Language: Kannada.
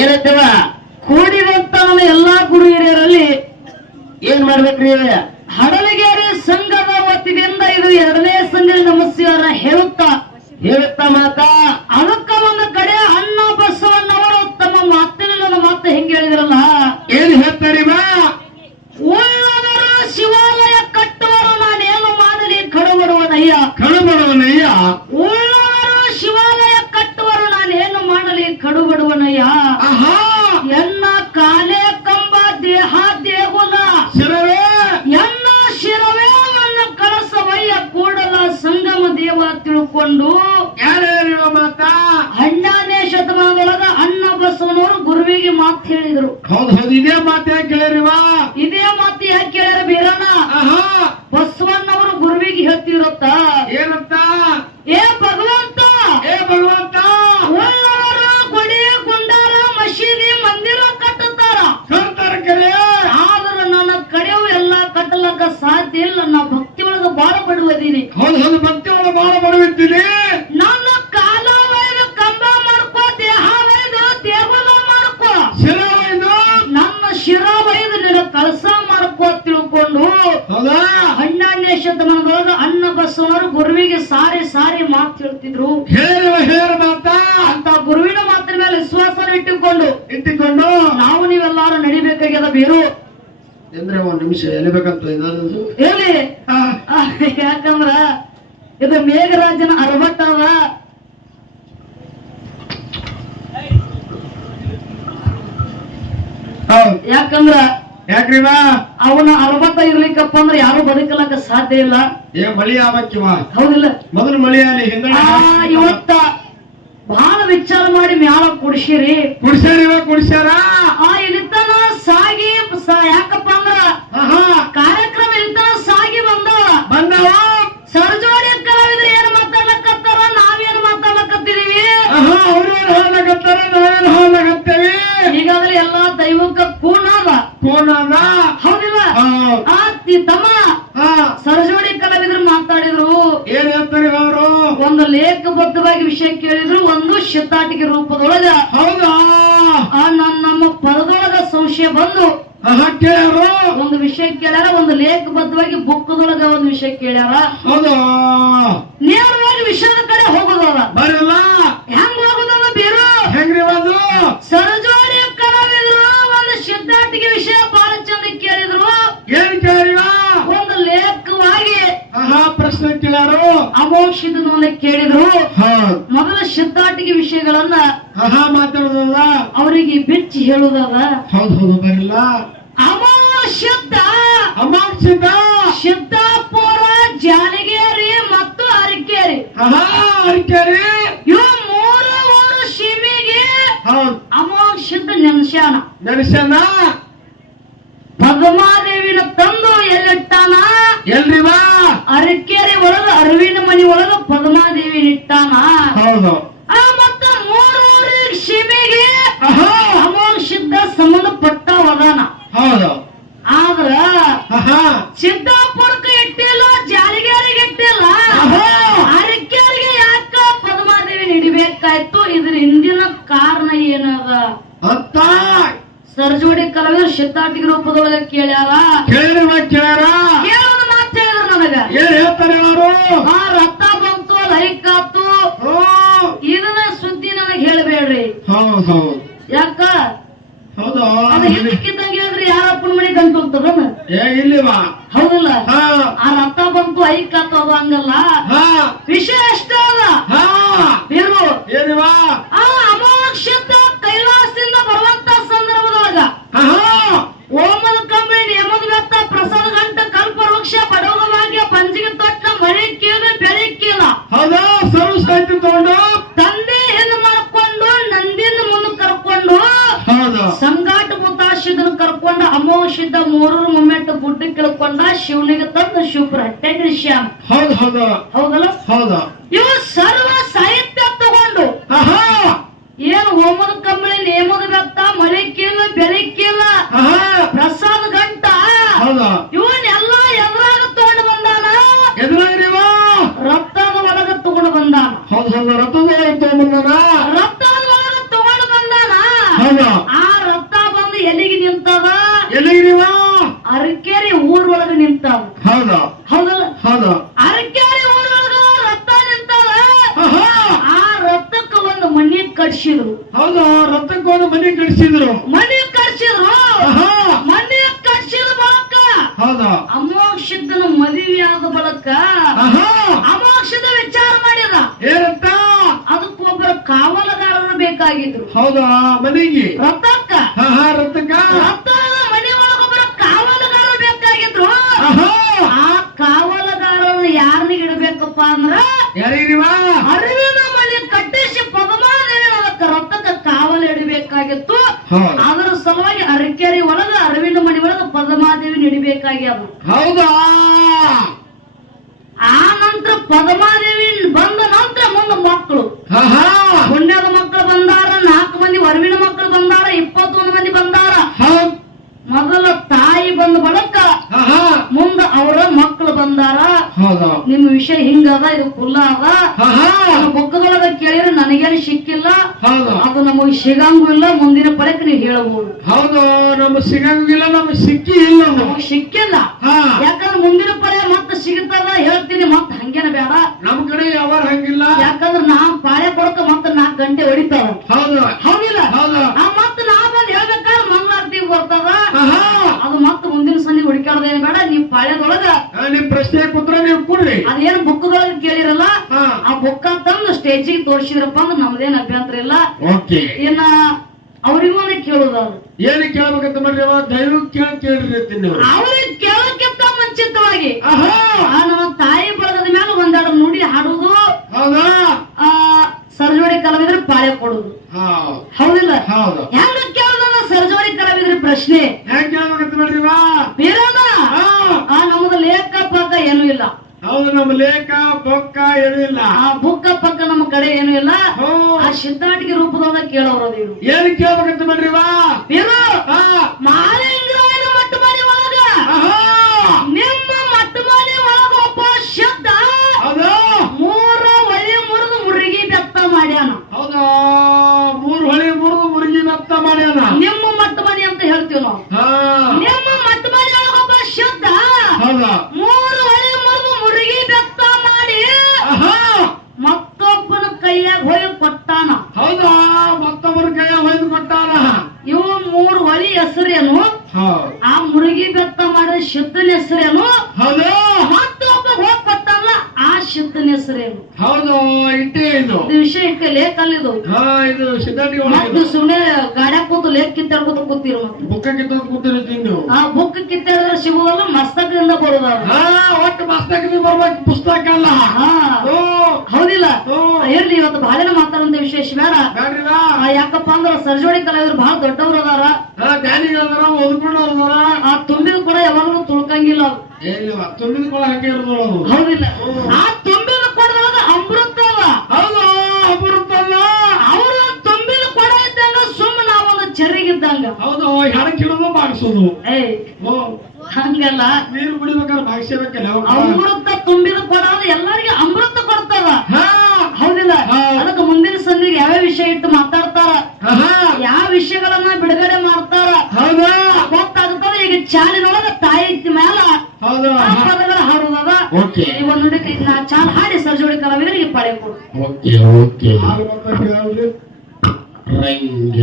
ಏನಂತೇವ ಕೂಡಿದಂತ ಎಲ್ಲಾ ಗುರು ಹಿರಿಯರಲ್ಲಿ ಏನ್ ಮಾಡ್ಬೇಕ್ರಿ? ಹಡಲಗೇರಿ ಸಂಘದ ವತಿಯಿಂದ ಇದು 2ನೇ ಸಂಘದ ನಮಸ್ಕಾರ ಹೇಳುತ್ತಾ ಮಾತ ಅದಕ್ಕ ಒಂದು ಕಡೆ ಅಣ್ಣ ಬಸವಣ್ಣವರು ತಮ್ಮ ಮಾತಿನ ಮಾತು ಹೆಂಗೆ ಹೇಳಿದ್ರಲ್ಲ, ಏನ್ ಹೇಳ್ತಾರಿ ಬಾ? ಉಳ್ಳವರು ಶಿವಾಲಯ ಕಟ್ಟುವರು ನಾನೇನು ಮಾಡಲಿ ಕಡುಬಡುವನಯ್ಯ. ಉಳ್ಳವರು ಶಿವಾಲಯ ಕಟ್ಟುವರು ನಾನೇನು ಮಾಡಲಿ ಕಡುಬಡುವನಯ್ಯ. ಎನ್ನ ಕಾಲೇ ಕಂಬ ದೇಹ ದೇಗುಲ ಶಿರವೇ ಎನ್ನ ಶಿರವೇ ನನ್ನ ಕಳಸವಯ್ಯ ಕೂಡಲ ಸಂಗಮ ದೇವ ತಿಳ್ಕೊಂಡು ಯಾರು ಮಾತ? 12ನೇ ಶತಮಾನದೊಳಗ ಅಣ್ಣ ಬಸವನವರು ಗುರುವಿಗೆ ಮಾತು ಹೇಳಿದ್ರು. ಹೌದು ಇದೇ ಮಾತು ಯಾಕೆ ಕೇಳಿರಿವಾ? ಇದೇ ಮಾತು ಯಾಕೆ ಕೇಳ್ಯಾರ ಬೀರಣ್ಣ? ಬಸವಣ್ಣವರು ಗುರುವಿಗೆ ಹೇಳ್ತಿರತ್ತ ಏನಂತ? ಏ ಭಗವಂತ ಉಳ್ಳವರು ಗುಡಿ ಗುಂಡಾರ ಮಸೀದಿ ಮಂದಿರ ಕಟ್ಟುತ್ತಾರ, ಆದ್ರ ನನ್ನ ಕಡೆಯು ಎಲ್ಲ ಕಟ್ಟಲಕ್ಕ ಸಾಧ್ಯ ಇಲ್ಲ. ನಾ ಭಕ್ತಿ ಒಳಗ ಬಾಳ ಬಡವದೀನಿ. ಹೌದು ಭಕ್ತಿ ಒಳಗ ಬಾಳ ಬಡವಿದ್ದೀನಿ. ನನ್ನ ಕಾಲ ಒಯ್ದು ಕಂಬ ಮಾಡ್ಕೋ, ದೇಹ ಒಯ್ದು ದೇಗುಲ ಮಾಡ್ಕೋ, ನನ್ನ ಶಿರ ಒಯ್ದು ನಿನ್ನ ಕಳಸ ಮಾಡ್ಕೋ ತಿಳ್ಕೊಂಡು 12ನೇ ಶತಮಾನದೊಳಗ ಅಣ್ಣ ಬಸವನವರು ಗುರುವಿಗೆ ಸಾರಿ ಮಾತು ಹೇಳ್ತಿದ್ರು. ಹೇರ ಮಾತ ಅಂತ ಗುರುವಿನ ಮಾತಿನ ಮೇಲೆ ವಿಶ್ವಾಸ ಇಟ್ಟುಕೊಂಡು ನಾವು ನೀವೆಲ್ಲಾರು ನಡಿಬೇಕಾಗ್ಯದ ಬೇರು ಅಂದ್ರೆ 1 ನಿಮಿಷ ಎಲ್ಲಿಬೇಕಂತ ಹೇಳಿ. ಯಾಕಂದ್ರ ಇದು ಮೇಘರಾಜನ ಅರಬಟ್ಟ ಅವ. ಯಾಕ್ರಿ ಅವನ ಅರಬಟ್ಟ ಇರ್ಲಿಕ್ಕಪ್ಪ ಅಂದ್ರೆ ಯಾರು ಬದುಕಲಕ್ಕ ಸಾಧ್ಯ ಇಲ್ಲ. ಮಳಿ ಆಗ್ಬೇಕಿವ? ಹೌದಿಲ್ಲ? ಮೊದಲು ಮಳಿ ಅಲ್ಲಿ ಇವತ್ತ ಬಹಳ ವಿಚಾರ ಮಾಡಿ ಮ್ಯಾಲ ಕುಡಿಸಿರಿ. ಕುಡಿಸ್ಯಾರ ಇಲ್ಲಿತನ ಸಾಗಿ ಯಾಕಪ್ಪ ಅಂದ್ರ ಕಾರ್ಯಕ್ರಮ ಇಲ್ಲಿತನ ಸಾಗಿ ಬಂದವ. ಸರ್ಜೋಡಿ ಕಲಾವಿದ್ರು ಏನ್ ಮಾತಾಡ್ಲಕತ್ತಾರ, ನಾವೇನ್ ಮಾತಾಡ್ಲಕತ್ತಿದೀವಿ. ಈಗಾಗಲೇ ಎಲ್ಲಾ ದೈವಕ್ಕ ಪೂರ್ಣ ಅದ. ಹೌದಿಲ್ಲ? ತಮ್ಮ ಸರ್ಜೋಡಿ ಕಲಾವಿದ್ರು ಮಾತಾಡಿದ್ರು. ಏನ್ ಹೇಳ್ತಾರೆ ಅವರು? ಒಂದು ಲೇಖಬದ್ಧವಾಗಿ ವಿಷಯ ಕೇಳಿದ್ರು, ಒಂದು ಶತಾಟಿಕೆ ರೂಪದೊಳಗ. ಹೌದಾ? ನಮ್ಮ ಪದದೊಳಗ ಸಂಶಯ ಬಂದು ಒಂದು ವಿಷಯ ಕೇಳ್ಯಾರ, ಒಂದು ಲೇಖಬದ್ಧವಾಗಿ ಬುಕ್ಕದೊಳಗ ಒಂದು ವಿಷಯ ಕೇಳ್ಯಾರ. ಹೌದಾ? ನೇರವಾಗಿ ವಿಷಯದ ಕಡೆ ಹೋಗೋದಲ್ಲ. ಬರಲ್ಲ. ಹೆಂಗ್ ಹೋಗೋದಲ್ಲ ಬೇರು? ಹೆಂಗ್ರಿ ಒಂದು ಸರಜೋಡಿ ಕಲಾವಿದ್ರು ಒಂದು ಶತಾಟಿಕೆ ವಿಷಯ ಬಹಳ ಚಂದ ಕೇಳಿದ್ರು. ಏನ್ ಕೇಳಿವ? ಒಂದು ಲೇಖವಾಗಿ ಪ್ರಶ್ನೆ ಕೇಳ್ಯಾರು. ಅಮೋಕ್ಷಿತ ಕೇಳಿದ್ರು. ಮೊದಲ ಶತಾಟಿಕೆ ವಿಷಯಗಳನ್ನ ಮಾತಾಡೋದಲ್ಲ, ಅವರಿಗೆ ಬಿಚ್ಚಿ ಹೇಳುದಲ್ಲ. ಹೌದು ಬರಲ್ಲ. ಅಮೋಕ್ಷಿತ ಸಿದ್ದಾಪುರ, ಜಾನಗೇರಿ ಮತ್ತು ಅರಕೇರಿ ಇವು 3 ಊರು ಸೀಮೆಗೆ ಅಮೋಕ್ಷಿತ ನೆನಸ್ಯಾನ. ಪದ್ಮಾದೇವಿನ ತಂದು ಎಲ್ಲಿಟ್ಟಾನ? ಎಲ್ರಿವಾ? ಅರಕೇರಿ ಒಳಗ ಅರವಿನ ಮನಿ ಒಳಗ ಪದ್ಮಾದೇವಿ ಇಟ್ಟಾನ. ಮತ್ತ 3 ಊರಿಗೆ ಸೀಮೆಗೆ ಅಮೋಕ್ಷಿತ ಸಂಬಂಧಪಟ್ಟ ವದಾನ. ಆದ್ರ ಸಿದ್ದಾಪುರಕ್ಕೆ ಇಟ್ಟಿಲ್ಲ, ಜಾಲಿಗೇರಿಗೆ ಇಟ್ಟಿಲ್ಲ, ಅರಕೇರಿಗೆ ಯಾಕ ಪದ್ಮಾದೇವಿ ಹಿಡಿಬೇಕಾಯ್ತು? ಇದ್ರ ಹಿಂದಿನ ಕಾರಣ ಏನದ ಅಂತ ಸರ್ಜೋಡಿ ಕಲಾವಿದರು ಶತಾಟಿಕೆ ರೂಪದೊಳಗ ಕೇಳ್ಯಾರ. ಕೇಳೋದು ಮಾತು ಹೇಳಿದ್ರು ನನಗ. ಏನ್ ಹೇಳ್ತಾರೆ ಅವರು? ರಥ ಬಂತು, ಲೈಕಾತು, ಇದನ್ನ ಸುದ್ದಿ ನನಗ್ ಹೇಳಬೇಡ್ರಿ. ಯಾಕ? ಅದು ಹಿಂದಕ್ಕಿದ್ದಂಗೆ ಹೇಳಿದ್ರಿ ಯಾರಪ್ಪನ ಮನೆ ಗಂಟು ಹೋಗ್ತದ ಇಲ್ಲಿವಾ? ಹೌದಿಲ್ಲ? ಆ ರಥ ಬಂತು, ಐಕಾತು, ಅದು ಹಂಗಲ್ಲ. ವಿಷಯ ಎಷ್ಟೇ ಅಲ್ಲ ಬೇರು. ಅಮೋಕ್ಷಿತ ಕೈಲಾಸದಿಂದ ಬರುವಂತ ಸಂದರ್ಭದೊಳಗ ಓಮದ ಕಂಬಳಿ ನೇಮದ ವ್ಯಕ್ತ ಪ್ರಸಾದ ಗಂಟ ಕಲ್ಪ ವೃಕ್ಷ ಬಡವದ ಭಾಗ್ಯ ಪಂಜಿಗೆ ತೊಟ್ಟ ಮಳೆ ಕೀಳು ಬೆಳೆ ಕೀಲ ತಗೊಂಡು ತಂದೆ ಹಿಂದ್ ಮಾಡ್ಕೊಂಡು ನಂದಿನ ಮುಂದೆ ಕರ್ಕೊಂಡು ಸಂಗಾಟ ಮುತಾಶಿದನ್ ಕರ್ಕೊಂಡ ಅಮೋಷಿದ್ದ 3 ಮೊಮೆಂಟ್ ಗುಡ್ಡ ಕೇಳ್ಕೊಂಡ ಶಿವನಿಗೆ ತಂದು ಶಿವಪುರ ಹಟ್ಟೆ ಶ್ಯಾಮ. ಹೌದಲ್ಲ? ಇವು ಸರ್ವ ಸಾಹಿತ್ಯ ತಗೊಂಡು ಏನು ಹೋಮದ ಕಂಬಳಿ ನೇಮದ ವ್ಯಕ್ತ ಮಳೆ ಕೀಲ ಬೆಳೆ ಕೀಲ ಪ್ರಸಾದ ಗಂಟ ಇವನ್ನೆಲ್ಲ ಎದುರಾಗ ತಗೊಂಡು ಬಂದಾನ. ರಕ್ತದ ಒಳಗ ತಗೊಂಡು ಬಂದಾನ. ರಕ್ತದ ಒಳಗ ತಗೊಂಡು ಬಂದಾನ. ಕಟ್ಸಿದ್ರು. ಹೌದು, ರಥಕ್ಕೊಂದು ಮನೆ ಕಟ್ಸಿದ್ರು. ಮನೆ ಕಟ್ಸಿದ್ರು. ಆಹಾ. ಮನೆ ಕಟ್ಸಿದ ಬಳಕ ಹೌದು, ಅಮೋಕ್ಷಿದ್ದನ ಮದುವೆಯಾದ ಬಳಕ ಆಹಾ. ಅಮೋಕ್ಷದ ವಿಚಾರ ಮಾಡಿದ. ಏನಂತ? ಅದಕ್ಕೊಬ್ಬರ ಕಾವಲುಗಾರರು ಬೇಕಾಗಿದ್ರು. ಹೌದು, ಆ ಮನೆಗೆ ರಥಕ್ಕ ಆಹಾ, ರಥಕ್ಕ ರಥದ ಮನೆ ಒಳಗೊಬ್ಬರ ಕಾವಲುಗಾರರು ಬೇಕಾಗಿದ್ರು. ಆಹಾ. ಆ ಕಾವಲುಗಾರರನ್ನ ಯಾರನ್ನ ಇಡಬೇಕಪ್ಪ ಅಂದ್ರ ಯಾರಿಗಿರಿವ? ಅರಿವಿನ ಮನೆ ಕಟ್ಟಿಸಿ ಪದ್ಮಾದೇವಿ ಅದಕ್ಕೆ ರಥಕ್ಕ ಕಾವಲು ಇಡಬೇಕಾಗಿತ್ತು. ಹೌದು. ಅದರ ಸಲುವಾಗಿ ಅರಕೆರೆ ಒಳಗ ಅರವಿಂದ ಮನೆ ಒಳಗ ಪದ್ಮಾದೇವಿ ನಡಿಬೇಕಾಗ್ಯದ. ಹೌದಾ? ಆ ನಂತರ ಪದ್ಮಾದೇವಿ ಬಂದ ನಂತರ ಮುಂದೆ ಮಕ್ಕಳು, ಆಹಾ. ಪುಣ್ಯದ ಮಕ್ಕಳು ಬಂದಾರ, 4 ಮಂದಿ ಅರವಿನ ಮಕ್ಕಳು ಬಂದಾರ, 21 ಮಂದಿ ಬಂದಾರ. ಹೌದು. ಮೊದಲ ತಾಯಿ ಬಂದ ಬಳಕ ಆಹಾ. ಮುಂದ ಅವರ ಮಕ್ಕಳು ಬಂದಾರ. ಹೌದು. ನಿಮ್ಮ ವಿಷಯ ಹಿಂಗದ, ಇದು ಕುಲ್ಲ ಅದ. ಆಹಾ. ಬುಕ್ಕದೊಳಗ ಕೇಳಿದ್ರೆ ನನಗೇನು ಸಿಕ್ಕಿಲ್ಲ, ಹೌದು. ಅದು ನಮಗ್ ಸಿಗಂಗೂ ಇಲ್ಲ. ಮುಂದಿನ ಪಳಕ್ ನೀವು ಹೇಳಬಹುದು. ಹೌದು, ನಮ್ಗೆ ಸಿಗಂಗಿಲ್ಲ, ನಮ್ಗೆ ಸಿಕ್ಕಿ ಇಲ್ಲ. ನಮಗ್ ಸಿಕ್ಕಿಲ್ಲ, ಹಾ. ಯಾಕಂದ್ರೆ ಮುಂದಿನ ಪಳೆ ಮತ್ತೆ ಸಿಗುತ್ತದ ಹೇಳ್ತೀನಿ. ಮತ್ ಹಂಗೇನ ಬೇಡ, ನಮ್ ಕಡೆ ಯಾವಾರ ಹಂಗಿಲ್ಲ. ಯಾಕಂದ್ರೆ ನಾ ಪಾಳೆ ಕೊಡಕ ಮತ್ತೆ 4 ಗಂಟೆ ಹೊಡಿತಾವ. ಹೌದು. ಹೌದಿಲ್ಲ? ಹೌದು. ಮತ್ತ ನಾ ಬಂದ್ ಹೇಳ್ಬೇಕಾದ್ರೆ ಮಂಗಳಾರತಿ ಬರ್ತದ. ಆಹಾ. ಅದು ಮತ್ತೆ ಮುಂದಿನ ಸಂಧಿ ಹುಡುಕಾಡ್ದೇನು ಬೇಡ. ನೀವ್ ಪಾಳ್ಯದೊಳಗ ನಿಮ್ ಪ್ರಶ್ನೆ ಕೂತ್ರ ನೀವು ಕೊಡ್ರಿ. ಅದೇನು ಬುಕ್ಕದೊಳಗ ಕೇಳಿರಲ್ಲ, ಹಾ. ಆ ಬುಕ್ಕ ತಂದು ಸ್ಟೇಜಿಗೆ ತೋರಿಸಿದ್ರಪ್ಪ ಅಂದ್ರೆ ನಮ್ದೇನ್ ಅಭ್ಯಂತರ ಇಲ್ಲ. ಓಕೆ. ಇನ್ನ ಅವ್ರಿಗೂ ಒಂದೇ ಕೇಳುದ, ಏನ್ ಕೇಳ್ಬೇಕಂತ ಮಾಡ್ರಿ? ದಯವಿಟ್ಟು ಕೇಳ್ರಿ ಅಂತೀನಿ ನೀವು. ಅವ್ರಿಗೆ ಕೇಳೋಕ್ಕಿಂತ ಮುಂಚಿತವಾಗಿ ಆಹಾ. ನಮ್ಮ ತಾಯಿ ಬಳಗದ ಮೇಲೆ ಒಂದೆರಡು ನುಡಿ ಹಾಡುದು, ಹೌದಾ? ಸರ್ಜೋಡಿ ಕಲಾವಿದ್ರೆ ಪಾಳೆ ಕೊಡುದು. ಹೌದು. ಹೌದಿಲ್ಲ? ಹೌದು. ಹೆಂಗ ಕೇಳುದ ಸರ್ಜೋಡಿ ಕಲಾವಿದ್ರೆ ಪ್ರಶ್ನೆ ಹೆಂಗ್ ಕೇಳ್ಬೇಕಂತ ಮಾಡ್ರಿ? ಬೇರೆನ ನಮ್ದು ಲೇಖ ಪಕ್ಕ ಏನು ಇಲ್ಲ. ಹೌದು, ನಮ್ಮ ಲೇಖ ಬೊಕ್ಕ ಏನೂ ಇಲ್ಲ. ಆ ಬುಕ್ಕ ಪಕ್ಕ ನಮ್ಮ ಕಡೆ ಏನು ಇಲ್ಲ. ಹೋ. ಆ ಸಿದ್ಧಾಟಿಕೆ ರೂಪದೊಳಗ ಕೇಳೋರದೇನು. ಏನ್ ಕೇಳ್ಬೇಕಂತ ಮಾಡ್ರಿ? ಬೇರು ಮಾಲಿಂಗರಾಯನ ಮಟ್ಟ ಮನೆ ಒಳಗ ನಿಮ್ಮ ಮಟ್ಟ ಮನೆ ಒಳಗ ಒಬ್ಬ ಶಬ್ದ ಹೌದಾ? 3 ಹೊಳಿ ಮುರಿದು ಮುರುಗಿ ಬೆತ್ತ ಮಾಡ್ಯಾನ. ಹೌದಾ? 3 ಹೊಳಿ ಮುರಿದು ಮುರುಗಿ ಬೆತ್ತ ಮಾಡ್ಯಾನ. ನಿಮ್ಮ ಮಟ್ಟ ಮನೆ ಅಂತ ಹೇಳ್ತೀವಿ ನಾವು. ಹಾ. ನಿಮ್ಮ ಮಟ್ಟ ಮನೆ ಒಳಗ ಒಬ್ಬ ಶಬ್ದ ಹೌದಾ? 3 ಹೊಳಿ ಮುರಿದು ಮುರುಗಿ ಬೆತ್ತ ಮಾಡಿ ಆಹಾ. ಮತ್ತೊಬ್ಬನ ಕೈಯಾಗ ಹೋಗಿ ಕೊಟ್ಟಾನ. ಹೌದಾ? ಮತ್ತೊಬ್ಬರ ಕೈಯ ಹೊಯ್ದು ಕೊಟ್ಟಾನ. ಇವು 3 ಹೊಳಿ ಹೆಸರೇನು? ಹೌದು. ಆ ಮುರುಗಿ ಬೆತ್ತ ಮಾಡಿದ ಶುದ್ಧನ ಹೆಸರೇನು? ಹೌದು. ಮತ್ತೊಬ್ಬ ಹೋಗ್ ಕೊಟ್ಟಲ್ಲ, ಆ ಶುದ್ಧನ ಹೆಸರೇನು? ಹೌದು, ಇಟ್ಟೇ ಇದು. ಇದು ವಿಷಯ ಇಟ್ಟೆ ಲೇಖಲ್ಲಿದು. ಹಾ, ಇದು ಸಿದ್ಧಾಂತಿ ಮತ್ತೆ ಸುಮ್ಮನೆ ಗಾಡ್ಯಾಗ ಕೂತು ಲೇಖ ಕಿತ್ತಾಡ್ಕೊತ ಕೂತಿರು. ಮತ್ತೆ ಬುಕ್ಕ ಕಿತ್ತ ಕೂತಿರ್ತೀನಿ ನೀವು. ಆ ಬುಕ್ ಕಿತ್ತಾಡಿದ್ರೆ ಸಿಗುವಲ್ಲ, ಮಸ್ತಕದಿಂದ ಬರುದಾವ. ಹಾ, ಒಟ್ಟು ಮಸ್ತಕದಿಂದ ಬರ್ಬೇಕು, ಪುಸ್ತಕ ಅಲ್ಲ. ಹಾ, ಓ. ಹೌದಿಲ್ಲ? ಓ. ಇರ್ಲಿ, ಇವತ್ತು ಬಹಳ ಮಾತಾಡುವಂತ ವಿಶೇಷ ಬೇಡ. ಬ್ಯಾಡ್ರಿವ? ಯಾಕಪ್ಪ ಅಂದ್ರ ಸರ್ಜೋಡಿ ಕಲಾವಿದ್ರು ಬಹಳ ದೊಡ್ಡವ್ರು ಅದಾರ. ಜ್ಞಾನಿಗಳದಾರ, ಓದ್ಕೊಂಡವ್ರು ಅದಾರ. ಆ ತುಂಬಿದ ಕೂಡ ಯಾವಾಗಲೂ ತುಳ್ಕಂಗಿಲ್ಲ ಅವ್ರು. ಏನಿಲ್ಲ, ತುಂಬಿದ ಕೊಳ ಹಂಗೆ ಇರೋದು. ಹೌದಿಲ್ಲ? ಆ ತುಂಬಿದ ಕೊಡದಾಗ ಅಮೃತ ಅದ. ಹೌದು, ಅಮೃತಲ್ಲ. ಅವರು ತುಂಬಿದ ಕೊಡ ಇದ್ದಂಗ ಸುಮ್ಮ ನಾವೊಂದು ಚೆರ್ರಿಗಿದ್ದಂಗ. ಹೌದು, ಹೆಣಕ್ ಹಿಡಿದು ಬಾಗಿಸೋದು. ಏಯ್, ಓ, ಹಂಗಲ್ಲ. ನೀರು ಕುಡಿಬೇಕಾದ್ರೆ ಭಾಗಿಸಬೇಕಲ್ಲ. ಅಮೃತ ತುಂಬಿದ ಕೊಡ ಅದು ಎಲ್ಲರಿಗೆ ಅಮೃತ ಕೊಡ್ತದ. ಹಾ. ಹೌದಿಲ್ಲ? ಹಾ. ಅದಕ್ಕೆ ಮುಂದಿನ ಸಂದಿಗೆ ಯಾವ ವಿಷಯ ಇಟ್ಟು ಮಾತಾಡ್ತಾರ, ಆಹಾ. ಯಾವ ವಿಷಯಗಳನ್ನ ಬಿಡುಗಡೆ ಮಾಡ್ತಾರ ಹೌದಾ? ಗೊತ್ತಾಗುತ್ತದ. ಈಗ ಚಾಲಿನೊಳಗ ತಾಯಿ ಮ್ಯಾಲ ಹೌದು. ಆ ಪದಗಳ ಹಾಡುದದ. ಓಕೆ. ಈ ಒಂದು ನಾ ಚಾಲ್ ಹಾಡಿ ಸರ್ಜೋಡಿ ಕಲಾವಿದರಿಗೆ ಪಡೆ ಕೊಡು. Okay okay. ರಂಗ